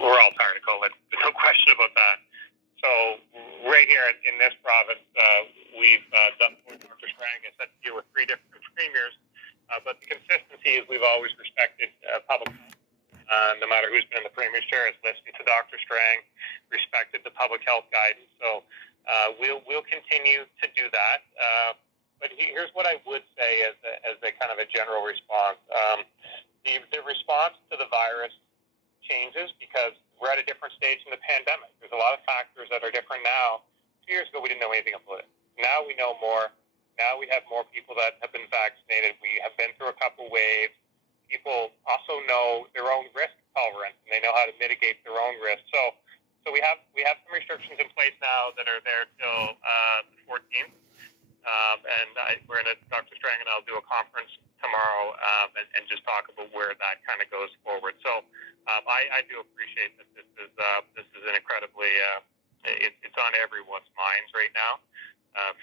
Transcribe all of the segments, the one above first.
we're all tired of COVID. There's no question about that. So right here in this province, we've done Dr. Strang has had to deal with 3 different premiers, but the consistency is we've always respected public health. No matter who's been in the premier's chair, has listened to Dr. Strang, respected the public health guidance. So we'll continue to do that. But here's what I would say as a kind of a general response. The response to the virus changes because we're at a different stage in the pandemic. There's a lot of factors that are different now. 2 years ago, we didn't know anything about it. Now we know more. Now we have more people that have been vaccinated. We have been through a couple waves. People also know their own risk tolerance, and they know how to mitigate their own risk. So we have some restrictions in place now that are there till the 14th. We're in Dr. Strang and I'll do a conference tomorrow and just talk about where that kind of goes forward. So I do appreciate that this is an incredibly it's on everyone's minds right now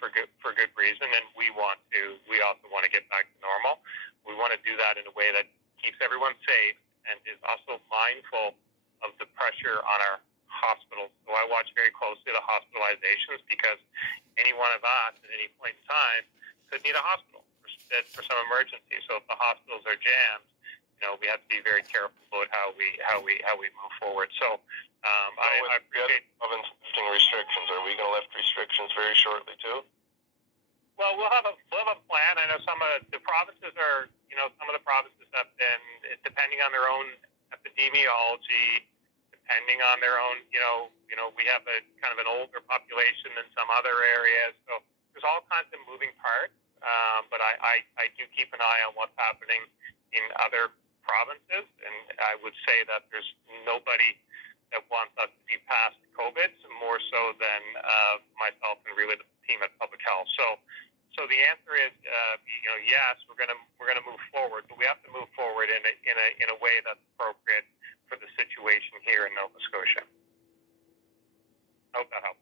for good reason, and we also want to get back to normal. We want to do that in a way that keeps everyone safe and is also mindful of the pressure on our hospitals. So I watch very closely the hospitalizations because any one of us at any point in time could need a hospital for some emergency. So if the hospitals are jammed, we have to be very careful about how we move forward. So I appreciate province lifting restrictions. Are we going to lift restrictions very shortly too? Well, we'll have a plan. I know some of the provinces have been, depending on their own epidemiology, depending on their own, we have a kind of an older population in some other areas. So there's all kinds of moving parts. But I do keep an eye on what's happening in other provinces, and I would say that there's nobody that wants us to be past COVID more so than myself and really the team at Public Health. So the answer is, yes, we're gonna move forward, but we have to move forward in a way that's appropriate for the situation here in Nova Scotia. I hope that helps.